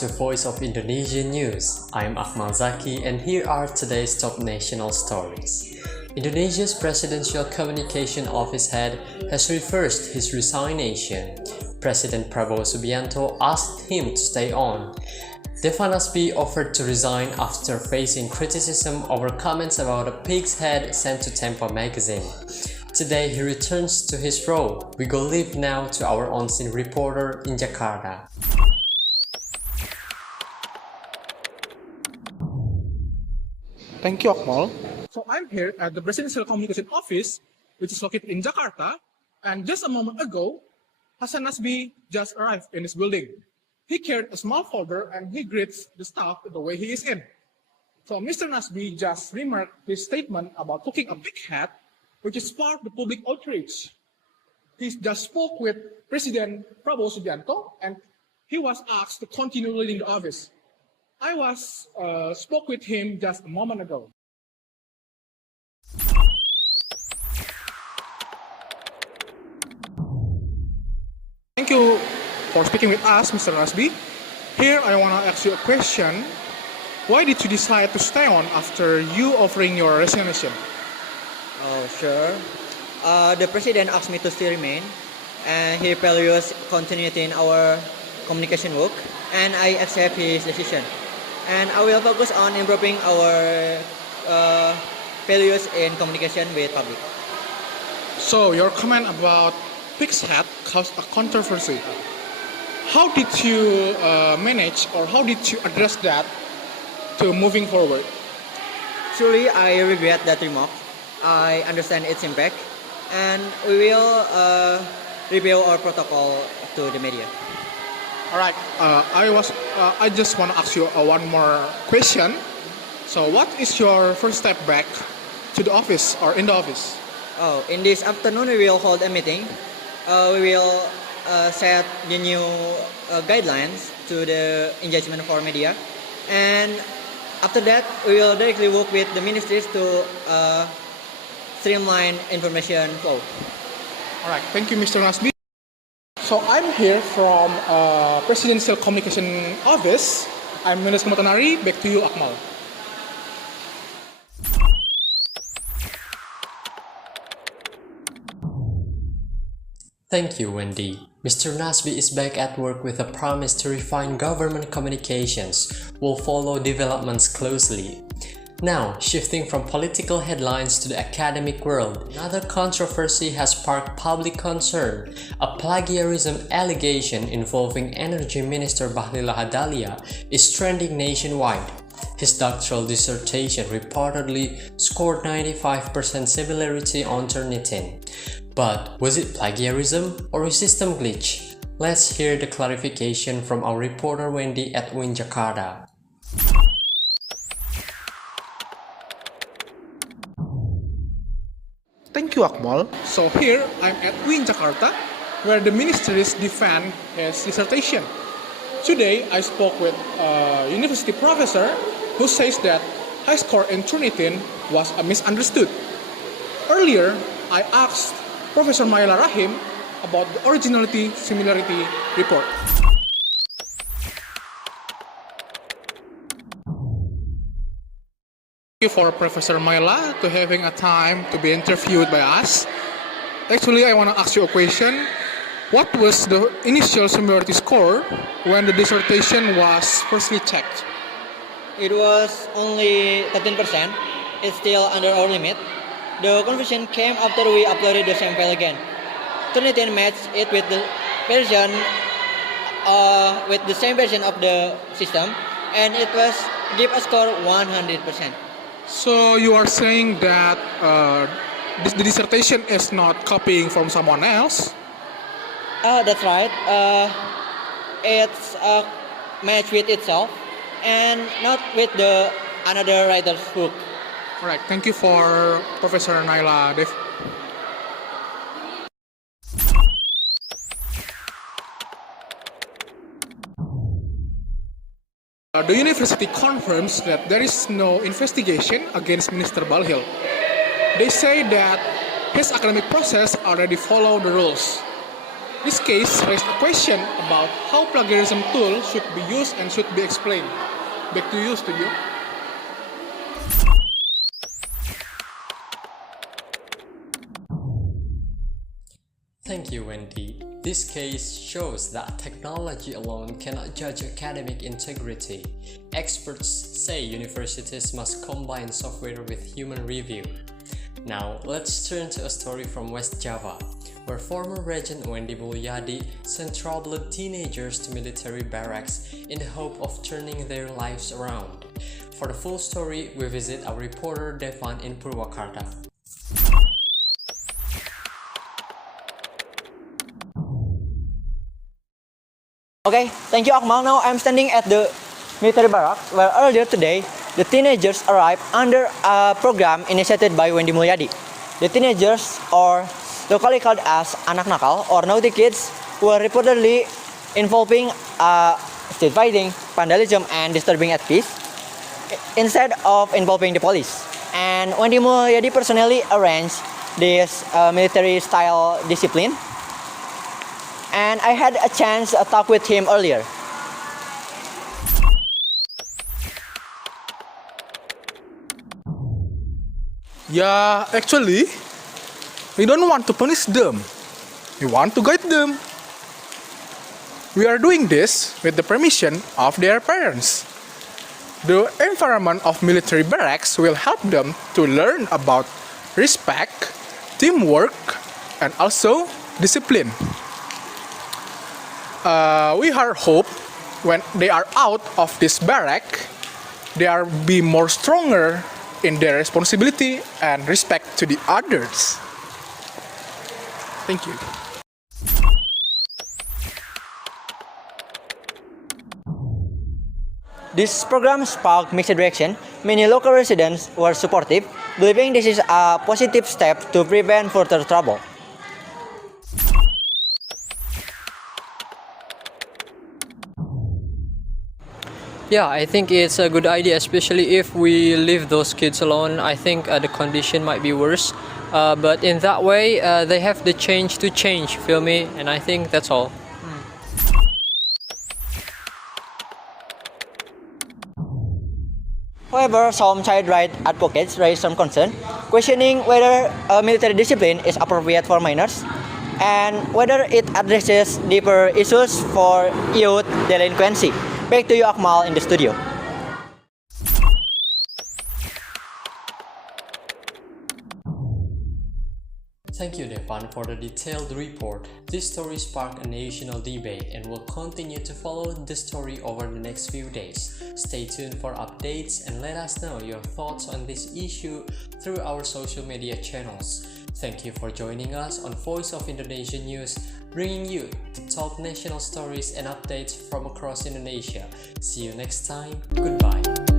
to Voice of Indonesia News. I'm Akmal Zaki and here are today's top national stories. Indonesia's Presidential Communication Office head has reversed his resignation. President Prabowo Subianto asked him to stay on. Devani offered to resign after facing criticism over comments about a pig's head sent to Tempo magazine. Today he returns to his role. We go live now to our on-scene reporter in Jakarta. Thank you, Akmal. So I'm here at the Presidential Communication Office, which is located in Jakarta, and just a moment ago, Hasan Nasbi just arrived in this building. He carried a small folder and he greets the staff the way he is in. So Mr. Nasbi just remarked his statement about cooking a pig head, which is sparked the public outrage. He just spoke with President Prabowo Subianto and he was asked to continue leading the office. I spoke with him just a moment ago. Thank you for speaking with us, Mr. Nasbi. Here I want to ask you a question. Why did you decide to stay on after you offering your resignation? Oh, sure. The president asked me to still remain, and he values continuity in our communication work, and I accept his decision. And I will focus on improving our values in communication with public. So your comment about pig's head caused a controversy. How did you manage or how did you address that to moving forward? Truly, I regret that remark. I understand its impact, and we will reveal our protocol to the media. All right. I just want to ask you one more question. So, what is your first step back to the office or in the office? Oh, in this afternoon we will hold a meeting. We will set the new guidelines to the engagement for media, and after that we will directly work with the ministries to streamline information flow. All right. Thank you, Mr. Nasbi. So I'm here from Presidential Communication Office. I'm Matanari. Back to you, Akmal. Thank you, Wendy. Mr. Nasbi is back at work with a promise to refine government communications. We'll follow developments closely. Now, shifting from political headlines to the academic world, another controversy has sparked public concern. A plagiarism allegation involving Energy Minister Bahlil Lahadalia is trending nationwide. His doctoral dissertation reportedly scored 95% similarity on Turnitin. But was it plagiarism or a system glitch? Let's hear the clarification from our reporter Wendy at UIN Jakarta. Thank you, Akmal. So here I'm at UIN Jakarta, where the ministries defend his dissertation. Today I spoke with a university professor who says that high score in Turnitin was misunderstood. Earlier, I asked Professor Maila Rahim about the originality similarity report. Thank you for Professor Maila to having a time to be interviewed by us. Actually, I want to ask you a question. What was the initial similarity score when the dissertation was firstly checked? It was only 13%. It's still under our limit. The confusion came after we uploaded the same file again. Turnitin matched it with the version, with the same version of the system, and it was give a score 100%. So you are saying that the dissertation is not copying from someone else? That's right. It's matched with itself and not with the another writer's book. All right. Thank you for Professor Naila. The university confirms that there is no investigation against Minister Bahlil. They say that his academic process already followed the rules. This case raised a question about how plagiarism tool should be used and should be explained. Back to you, studio. Thank you, Wendy. This case shows that technology alone cannot judge academic integrity. Experts say universities must combine software with human review. Now, let's turn to a story from West Java, where former Regent Wendy Mulyadi sent troubled teenagers to military barracks in the hope of turning their lives around. For the full story, we visit our reporter Devani in Purwakarta. Okay, thank you Akmal. Now I'm standing at the military barracks where earlier today the teenagers arrived under a program initiated by Wendy Mulyadi. The teenagers, or locally called as anak nakal or naughty kids, were reportedly involving street fighting, vandalism, and disturbing at peace instead of involving the police. And Wendy Mulyadi personally arranged this military-style discipline. And I had a chance to talk with him earlier. Yeah, actually, we don't want to punish them. We want to guide them. We are doing this with the permission of their parents. The environment of military barracks will help them to learn about respect, teamwork, and also discipline. We are hope when they are out of this barrack, they are be more stronger in their responsibility and respect to the others. Thank you. This program sparked mixed reaction. Many local residents were supportive, believing this is a positive step to prevent further trouble. Yeah, I think it's a good idea, especially if we leave those kids alone. I think the condition might be worse. But in that way, they have the change to change, feel me? And I think that's all. However, some child rights advocates raised some concern, questioning whether military discipline is appropriate for minors and whether it addresses deeper issues for youth delinquency. Back to you, Akmal, in the studio. Thank you, Devani, for the detailed report. This story sparked a national debate and will continue to follow the story over the next few days. Stay tuned for updates and let us know your thoughts on this issue through our social media channels. Thank you for joining us on Voice of Indonesia News, bringing you the top national stories and updates from across Indonesia. See you next time. Goodbye.